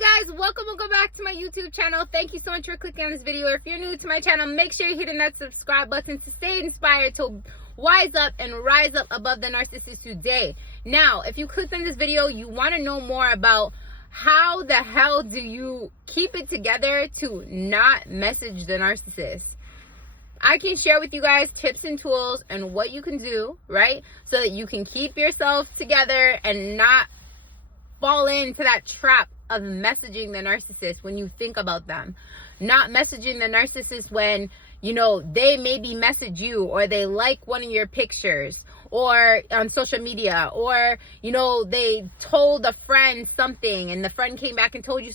guys, welcome back to my YouTube channel. Thank you so much for clicking on this video. If you're new to my channel, make sure you're hitting that subscribe button to stay inspired to wise up and rise up above the narcissist today. Now, if you clicked on this video, you want to know more about how the hell do you keep it together to not message the narcissist. I can share with you guys tips and tools and what you can do, right? So that you can keep yourself together and not fall into that trap of messaging the narcissist when you think about them. Not messaging the narcissist when, you know, they maybe message you or they like one of your pictures or on social media, or, you know, they told a friend something and the friend came back and told you.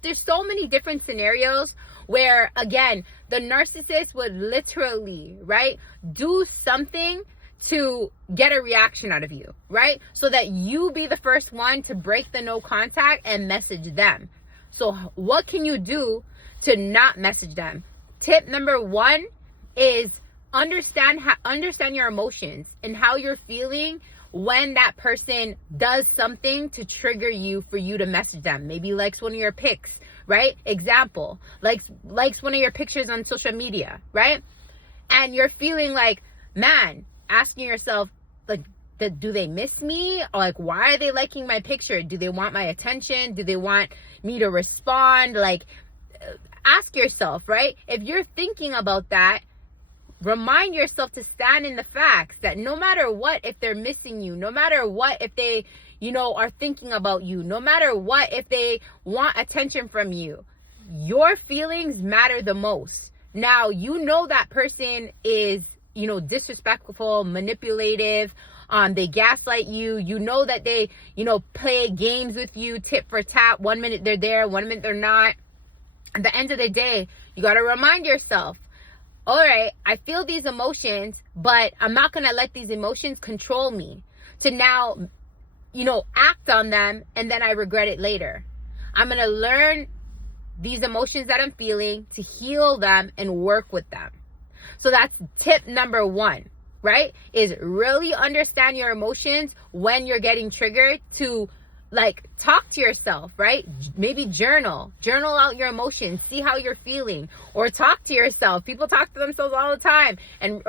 There's so many different scenarios where, again, the narcissist would literally, right, do something to get a reaction out of you, right? So that you be the first one to break the no contact and message them. So what can you do to not message them? Tip number one is understand your emotions and how you're feeling when that person does something to trigger you for you to message them. Maybe likes one of your pics, right? Example, likes one of your pictures on social media, right? And you're feeling like, man, asking yourself, like, do they miss me? Or like, why are they liking my picture? Do they want my attention? Do they want me to respond? Like, ask yourself, right? If you're thinking about that, remind yourself to stand in the facts that no matter what, if they're missing you, no matter what, if they, you know, are thinking about you, no matter what, if they want attention from you, your feelings matter the most. Now, you know that person is, you know, disrespectful, manipulative, they gaslight you, you know that they, you know, play games with you, tit for tat, 1 minute they're there, 1 minute they're not. At the end of the day, you got to remind yourself, all right, I feel these emotions, but I'm not going to let these emotions control me to now, you know, act on them and then I regret it later. I'm going to learn these emotions that I'm feeling to heal them and work with them. So that's tip number one, right? Is really understand your emotions when you're getting triggered, to like talk to yourself, right? Maybe journal out your emotions, see how you're feeling, or talk to yourself. People talk to themselves all the time and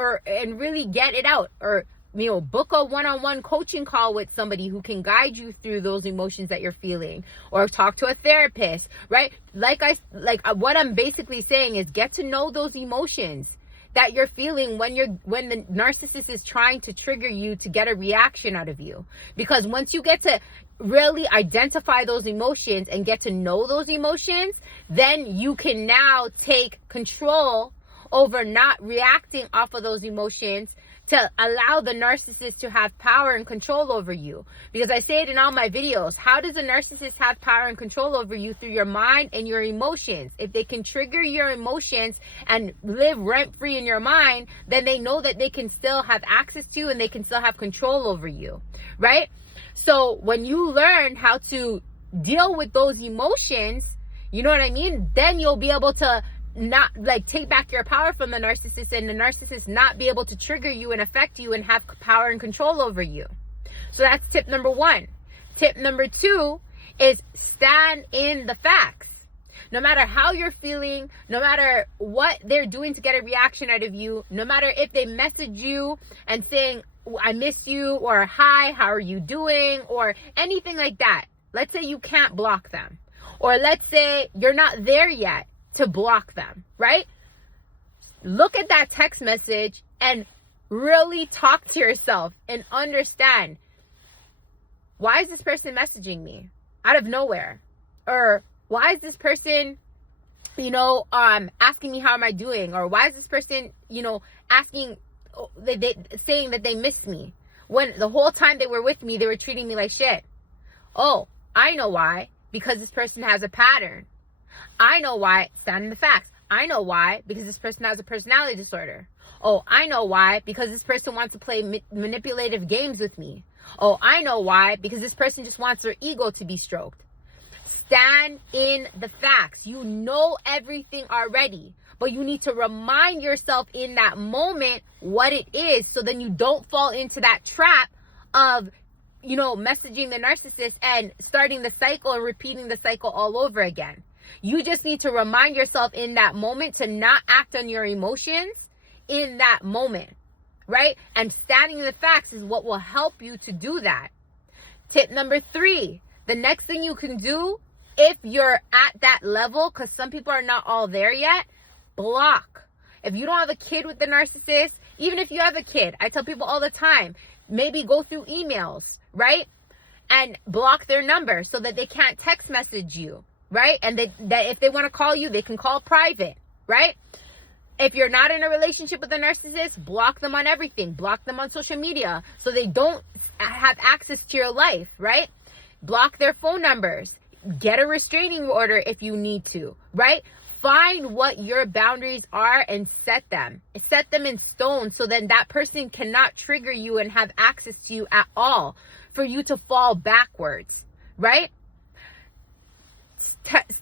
really get it out, or, you know, book a one-on-one coaching call with somebody who can guide you through those emotions that you're feeling, or talk to a therapist, right? What I'm basically saying is get to know those emotions that you're feeling when the narcissist is trying to trigger you to get a reaction out of you. Because once you get to really identify those emotions and get to know those emotions, then you can now take control over not reacting off of those emotions to allow the narcissist to have power and control over you. Because I say it in all my videos, how does a narcissist have power and control over you? Through your mind and your emotions. If they can trigger your emotions and live rent-free in your mind, then they know that they can still have access to and they can still have control over you, right? So when you learn how to deal with those emotions, you know what I mean? Then you'll be able to not like take back your power from the narcissist, and the narcissist not be able to trigger you and affect you and have power and control over you. So that's tip number one. Tip number two is stand in the facts. No matter how you're feeling, no matter what they're doing to get a reaction out of you, no matter if they message you and saying, I miss you, or hi, how are you doing, or anything like that. Let's say you can't block them, or let's say you're not there yet to block them, right? Look at that text message and really talk to yourself and understand, why is this person messaging me out of nowhere? Or why is this person, you know, asking me how am I doing? Or why is this person, you know, asking, saying that they missed me when the whole time they were with me, they were treating me like shit? Oh, I know why. Because this person has a pattern. I know why. Stand in the facts. I know why. Because this person has a personality disorder. Oh, I know why. Because this person wants to play manipulative games with me. Oh, I know why. Because this person just wants their ego to be stroked. Stand in the facts. You know everything already, but you need to remind yourself in that moment what it is, so then you don't fall into that trap of messaging the narcissist and starting the cycle and repeating the cycle all over again. You just need to remind yourself in that moment to not act on your emotions in that moment, right? And standing in the facts is what will help you to do that. Tip number 3, the next thing you can do if you're at that level, because some people are not all there yet, block. If you don't have a kid with the narcissist, even if you have a kid, I tell people all the time, maybe go through emails, right? And block their number so that they can't text message you, right? And that if they want to call you, they can call private, right? If you're not in a relationship with a narcissist, block them on everything. Block them on social media so they don't have access to your life, right? Block their phone numbers. Get a restraining order if you need to, right? Find what your boundaries are and set them. Set them in stone so then that person cannot trigger you and have access to you at all for you to fall backwards, right?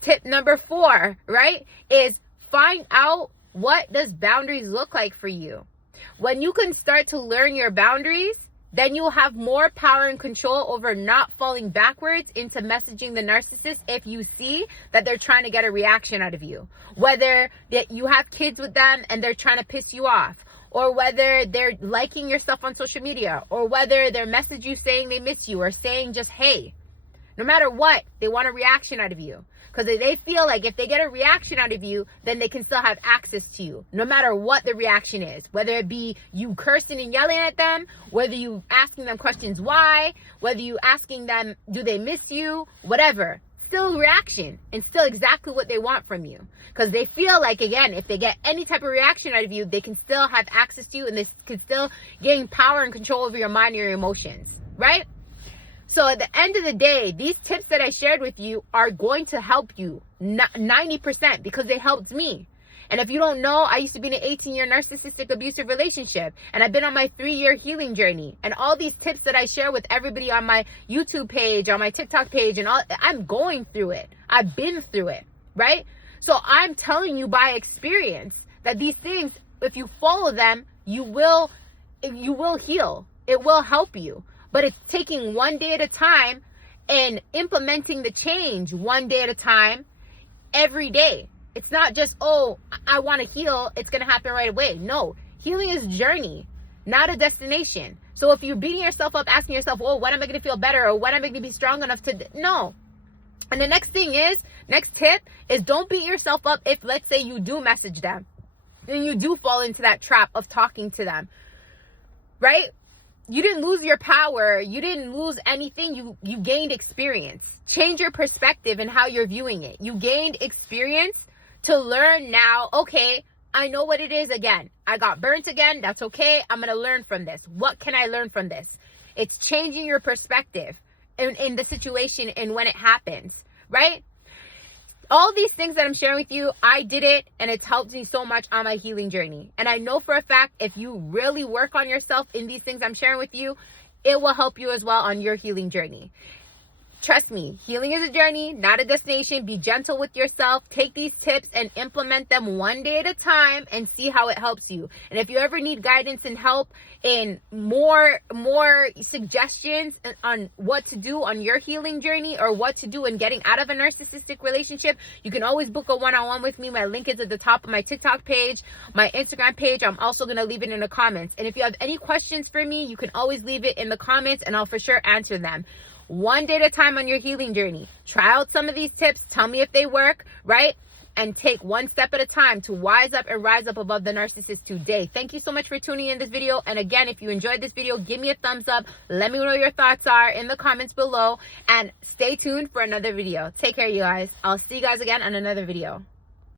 Tip number 4, right, is find out what does boundaries look like for you. When you can start to learn your boundaries, then you'll have more power and control over not falling backwards into messaging the narcissist if you see that they're trying to get a reaction out of you. Whether that you have kids with them and they're trying to piss you off, or whether they're liking your stuff on social media, or whether they're messaging you saying they miss you, or saying just, hey. No matter what, they want a reaction out of you. Because they feel like if they get a reaction out of you, then they can still have access to you. No matter what the reaction is. Whether it be you cursing and yelling at them, whether you asking them questions why, whether you asking them, do they miss you, whatever. Still a reaction and still exactly what they want from you. Because they feel like, again, if they get any type of reaction out of you, they can still have access to you and they can still gain power and control over your mind and your emotions. Right? So at the end of the day, these tips that I shared with you are going to help you 90% because they helped me. And if you don't know, I used to be in an 18-year narcissistic abusive relationship. And I've been on my 3-year healing journey. And all these tips that I share with everybody on my YouTube page, on my TikTok page, and all, I'm going through it. I've been through it, right? So I'm telling you by experience that these things, if you follow them, you will heal. It will help you. But it's taking one day at a time and implementing the change one day at a time every day. It's not just, oh, I want to heal, it's going to happen right away. No, healing is a journey, not a destination. So if you're beating yourself up, asking yourself, oh, when am I going to feel better? Or when am I going to be strong enough to, no. And the next tip is don't beat yourself up if, let's say, you do message them and you do fall into that trap of talking to them, right? You didn't lose your power. You didn't lose anything. You gained experience. Change your perspective and how you're viewing it. You gained experience to learn now, okay, I know what it is again. I got burnt again. That's okay. I'm going to learn from this. What can I learn from this? It's changing your perspective in the situation and when it happens, right? All these things that I'm sharing with you, I did it and it's helped me so much on my healing journey. And I know for a fact, if you really work on yourself in these things I'm sharing with you, it will help you as well on your healing journey. Trust me, healing is a journey, not a destination. Be gentle with yourself. Take these tips and implement them one day at a time and see how it helps you. And if you ever need guidance and help in more suggestions on what to do on your healing journey or what to do in getting out of a narcissistic relationship, you can always book a one-on-one with me. My link is at the top of my TikTok page, my Instagram page. I'm also going to leave it in the comments. And if you have any questions for me, you can always leave it in the comments and I'll for sure answer them. One day at a time on your healing journey. Try out some of these tips. Tell me if they work, right? And take one step at a time to wise up and rise up above the narcissist today. Thank you so much for tuning in this video. And again, if you enjoyed this video, give me a thumbs up. Let me know your thoughts are in the comments below. And stay tuned for another video. Take care, you guys. I'll see you guys again on another video.